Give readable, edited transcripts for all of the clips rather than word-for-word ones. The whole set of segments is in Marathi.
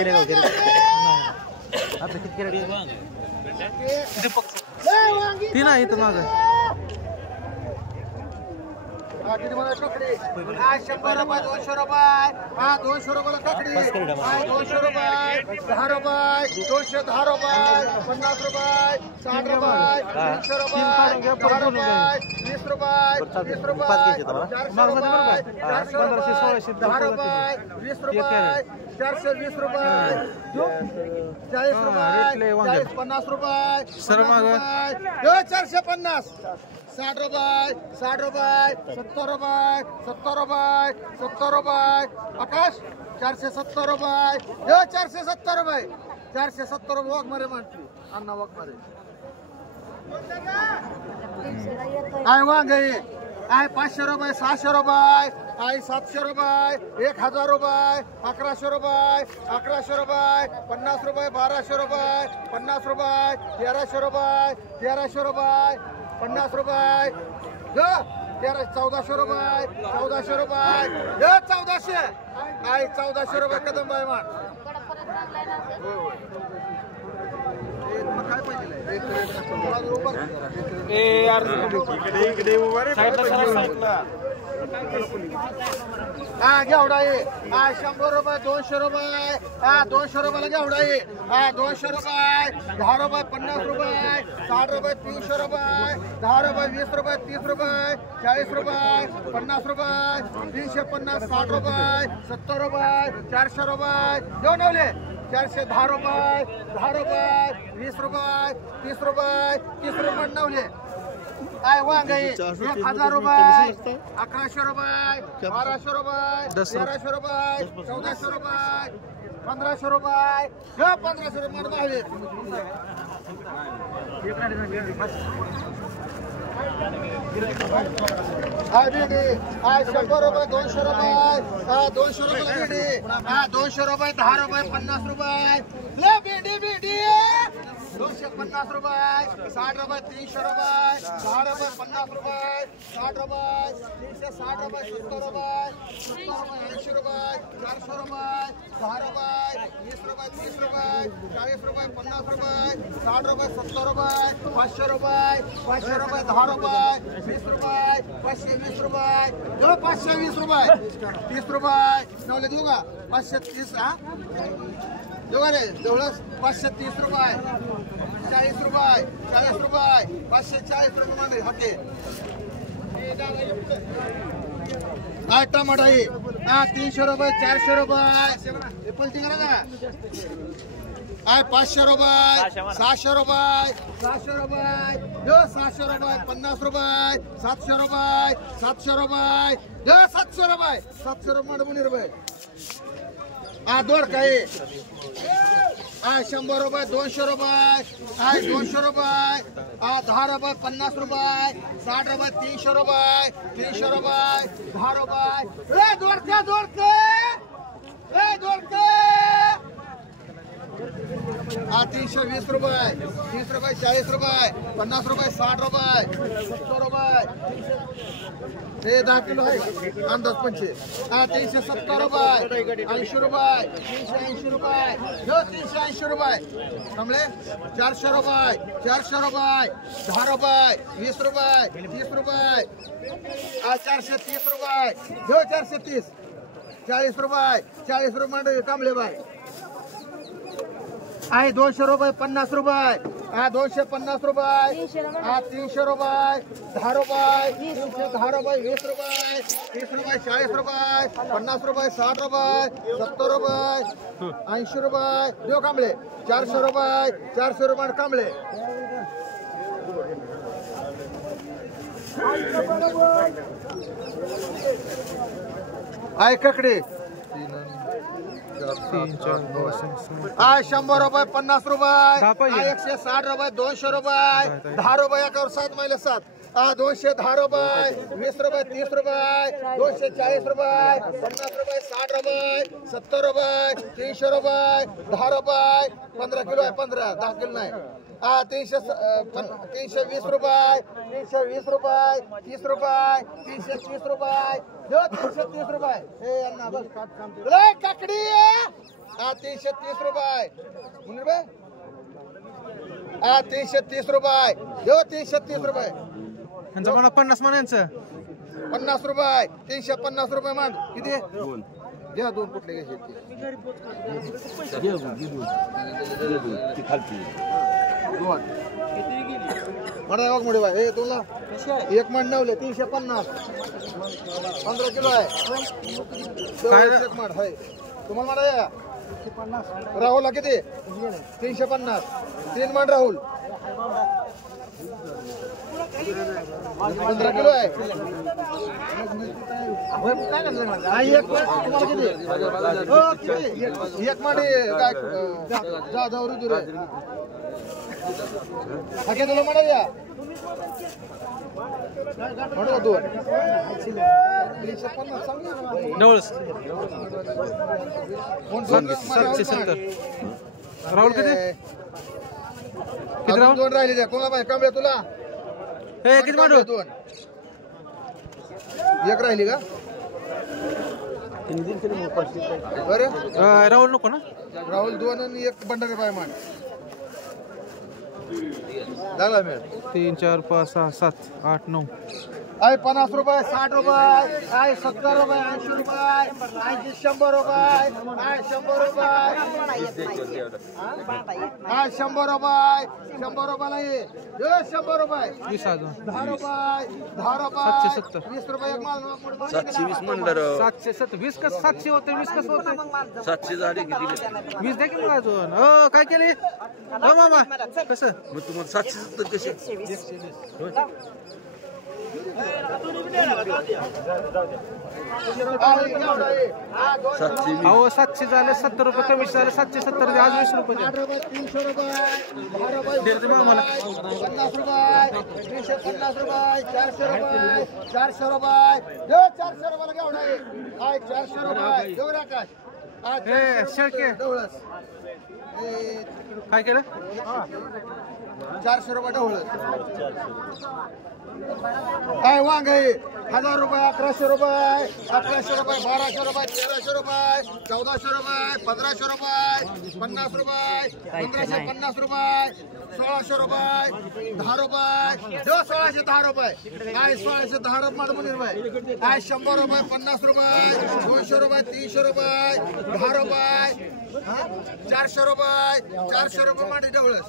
गेले गाव गेले आता किती केले ती नाही इथं मागं किती मला ककडी 100 रुपये 200 रुपये 200 रुपयाला ककडी 200 रुपये 10 रुपये 210 रुपये 50 रुपये 60 रुपये 300 रुपये 10 रुपये 20 रुपये 20 रुपये 400 रुपये 400 रुपये 10 रुपये 20 रुपये 420 रुपये 40 रुपये 50 रुपये 450 60 रुपये 60 रुपये 70 रुपये 70 रुपये 70 रुपये आकाश 470 रुपये 470 रुपये 470 रुपये वाघ मारे म्हणते अण्णा वाघ मारे आय वांग आय 500 रुपये 600 रुपये आय 700 रुपये 1000 रुपये 1100 रुपये 1100 रुपये 50 रुपये 1200 रुपये 50 रुपये 1300 रुपये 1300 रुपये 50 रुपये 1400 रुपये 1400 रुपये 1400 आय 1400 रुपये कदम बाय मान घेवडा आहे 100 रुपये 200 रुपये 200 रुपयाला घेवडा आहे 200 रुपये 10 रुपये 50 रुपये 60 रुपये 300 रुपये 10 रुपये 20 रुपये 30 रुपये 40 रुपये 50 रुपये 350 60 रुपये 70 रुपये 400 रुपये घेऊन ठेवले 410 रुपये 10 रुपये 20 रुपये 30 रुपये 30 रुपये नवले आय वांग 1000 रुपये 1100 रुपये 1200 रुपये 1300 रुपये 1400 रुपये 1500 रुपये 1500 रुपये आय बेडी आय 100 रुपये 200 रुपये 200 रुपये बेडी 200 रुपये 10 रुपये 50 रुपये ले बेडी बेडी 250 रुपये 60 रुपये 300 रुपये 10 रुपये 50 रुपये 60 रुपये 360 रुपये 70 रुपये 80 रुपये 400 रुपये 10 रुपये 20 रुपये 30 रुपये 40 रुपये 50 रुपये 60 रुपये 70 रुपये 500 रुपये 500 रुपये 10 रुपये 20 रुपये 520 रुपये 520 रुपये 30 रुपये नवले देऊ का 530 देऊ रे तेवढंच 530 रुपये 40 रुपये 40 रुपये 540 रुपये मध्ये हटे काय टमाटा आहे 300 रुपये 400 रुपये पलटी करा का आय 500 रुपये 600 रुपये 700 रुपये 700 रुपये 50 रुपये 700 रुपये 700 रुपये 700 रुपये 700 रुपये रुपये दोड काय आय 100 रुपये 200 रुपये आय 200 रुपये 10 रुपये 50 रुपये 60 रुपये 300 रुपये 300 रुपये 10 रुपये दोडके दोडके दोडके 320 रुपये 30 रुपये 40 रुपये 50 रुपये 60 रुपये 70 रुपये हे 10 किलो आहे अंदाज 25 370 रुपये 80 रुपये 380 रुपये 380 रुपये कमले 400 रुपये 400 रुपये 10 रुपये 20 रुपये 30 रुपये 430 रुपये 430 40 रुपये 40 रुपये कमले भाई आय 200 रुपये 50 रुपये 250 रुपये 300 रुपये 10 रुपये 10 रुपये 20 रुपये 30 रुपये 40 रुपये 50 रुपये 60 रुपये 70 रुपये 80 रुपये देऊ कांबळे 400 रुपये 400 रुपये कांबळे आय ककडे 100 रुपये 50 रुपये 160 रुपये 200 रुपये 10 रुपये 7 महिला 7 210 रुपये 20 रुपये 30 रुपये 240 रुपये 50 रुपये 60 रुपये 70 रुपये 300 रुपये 10 रुपये 15 किलो आहे 15 10 किलो नाही 320 रुपये 320 रुपये 30 रुपये 330 रुपये 330 रुपये हे अण्णा बस काकडी 330 रुपये मुनीर भाई 330 रुपये देऊ 330 रुपये यांचं म्हणा 50 म्हणा यांचं 50 रुपये 350 रुपये मान किती द्या दोन कुठले घ्यायचे म्हणा बघ मोठे भाई हे तुला एक मण नवले 350 15 किलो आहे एक मण आहे तुम्हाला म्हणा या राहुलला किती 350 3 मण राहुल 15 किलो आहे एक माडी काय जाऊ रुजू रे हाके तुला म्हणा या म्हणा दोन 350 चांगली डवळस 770 राहुल किती राहुल दोन राहिले द्या कोणा पाहिजे कांबळे तुला हे किती मांडू दोन एक राहिली का बरं राहुल नको ना राहुल दोन आणि एक भंडारे पाय मान झाला मिळेल 3 4 5 6 7 8 9 आहे 50 रुपये 60 रुपये आहे 70 रुपये 80 रुपये आहे 100 रुपये आहे 100 रुपये आहे 100 रुपये 100 रुपये नाही 100 रुपये 20 अजून 10 रुपये 10 रुपये 770 20 रुपये एक माल 720 म्हणलं 770 20 कसं 700 होते 20 कसं होते 700 झाले किती 20 द्या की मग अजून काय केले हो मामा कसं मग तुम्हाला 770 कसे अहो 700 झाले 70 रुपये कमी झाले 770 द्या आज 20 रुपये द्या 300 रुपये 10 रुपये मला 50 रुपये 350 रुपये 400 रुपये 400 रुपये 400 रुपये घेऊन आहे 400 रुपये देऊ आकाश हे शेळके डवळस काय केलं 400 रुपये डवळस काय वांग आहे 1000 रुपये 1100 रुपये 1200 रुपये 1300 रुपये 1400 रुपये 1500 रुपये 50 रुपये 1550 रुपये 1600 रुपये 10 रुपये 1610 रुपये काय 1610 रुपये म्हणून रुपये काय 100 रुपये 50 रुपये 200 रुपये 300 रुपये 10 रुपये 400 रुपये 400 रुपये माटे डवळस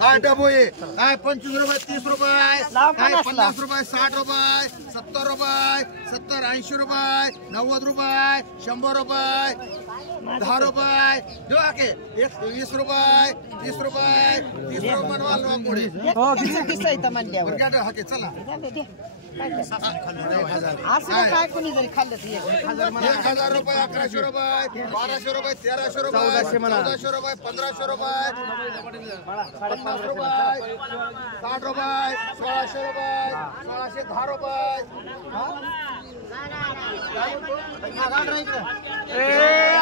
काय डबो आहे काय 25 रुपये 30 रुपये काय 50 रुपये 60 रुपये 70 रुपये 70 80 रुपये 90 रुपये 100 रुपये 10 रुपये देऊ आके 20 रुपये 30 रुपये 30 रुपये मनवाल नो पुढे हो किती इथं म्हणल्यावर बरं घ्या हाके चला असं काय कोणी जरी खाल्लं तर 1000 रुपये 1100 रुपये 1200 रुपये 1300 रुपये 1400 रुपये 1500 रुपये 50 रुपये 60 रुपये 1600 रुपये 1610 रुपये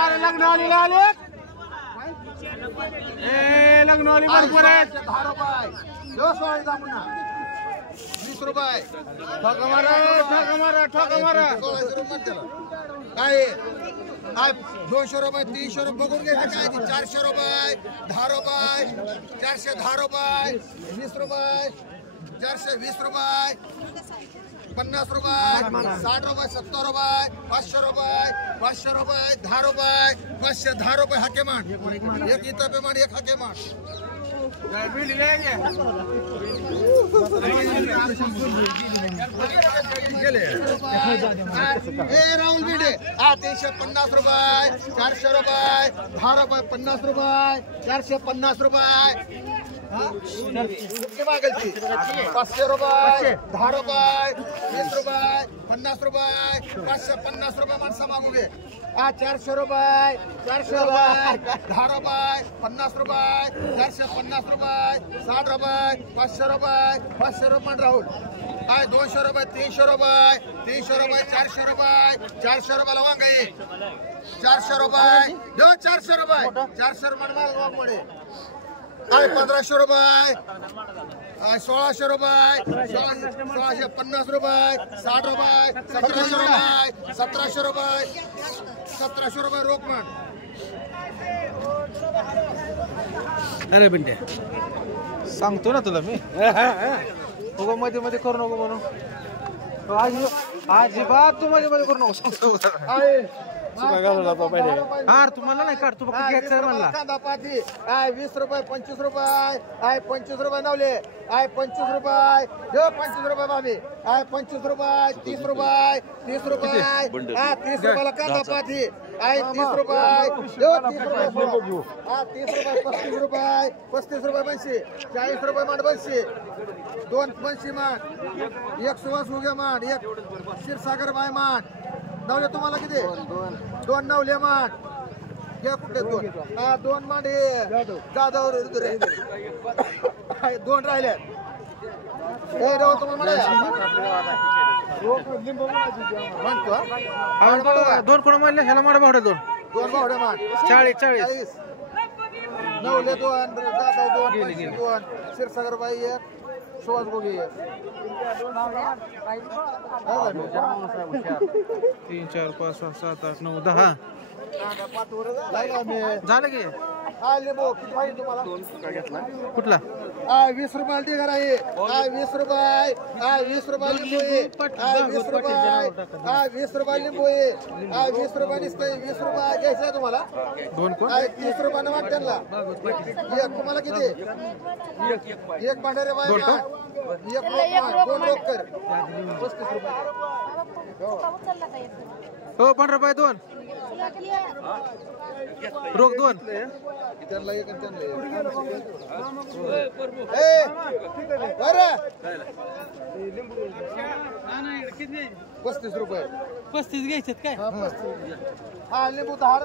अरे लग्नवाली आले लग्नवाली भरपूर आहेत 10 रुपये 20 रुपये ठोका मारा 1600 रुपये काय काय 200 रुपये 300 रुपये बघून घ्यायचं काय 400 रुपये 10 रुपये 410 रुपये 20 रुपये 420 रुपये 50 रुपये 60 रुपये 70 रुपये 500 रुपये 500 रुपये 10 रुपये 510 रुपये हाके मान एक इथं पे मान एक हाके मान राहुल बिडे 350 रुपये 400 रुपये 10 रुपये 50 रुपये 450 रुपये मागलची 500 रुपये 10 रुपये 20 रुपये 50 रुपये 550 रुपये माणसा मागू घे 400 रुपये 400 रुपये 10 रुपये 50 रुपये 450 रुपये 60 रुपये 500 रुपये 500 रुपये राहुल काय 200 रुपये 300 रुपये 300 रुपये 400 रुपये 400 रुपयाला वांग आहे 400 रुपये 400 रुपये 400 रुपये माल वांग आहे 1500 रुपये, 1600 रुपये, 1650 रुपये, 60 रुपये, 1700 रुपये, 1700 रुपये, 1700 रुपये रोकमान. अरे बिंडे सांगतो ना तुला मी उगं मध्ये मध्ये करू नको म्हणून. अजिबात तू मध्ये मध्ये करू नको सांगतो. हार तुम्हाला नाही काढ तू फक्त घ्यायचं म्हणला. कांदा पाती आहे 20 रुपये, 25 रुपये आहे, 25 रुपये नवले आहे, 25 रुपये, 25 रुपये बाबी आहे, 25 रुपये, 30 रुपये, 30 रुपये आहे, 30 रुपयाला कांदा पाती आहे, 30 रुपये, 30 रुपये, 30 रुपये, 35 रुपये, 35 रुपये बनशी, 40 रुपये मांड बनशी, 2 बनशी मांड, 1 सुवास उगे मांड, 1 क्षीरसागर बाय मांड. नवले तुम्हाला किती? 2 नवले मांड. घ्या कुठे 2? 2 मांड जाधव 2 राहिले. दोन कोण म्हणले ह्याला माड भावड्या 2 भावड्या मांड 40 नवले 2 जाधव 2 2 क्षीरसागर बाई 1 सुवास गोगी 3 4 5 6 7 8 9 10 झालं की. कुठला 20 रुपये टिगर आहे, 20 रुपये, 20 रुपये लिंबू आहे, 20 रुपये, 20 रुपये लिंबू आहे, 20 रुपये दिसतंय, 20 रुपये घ्यायचं तुम्हाला. 2 कोण 30 रुपयानं वाट त्यांना. तुम्हाला किती? एक भांडारे बाय 1 रोक 2 रोक कर 35 रुपये. हो 15 रुपये 2 रोख 2 त्यांना एक आणि त्यांना बरं 35 रुपये 35 घ्यायचे काय. हा लिंबू 10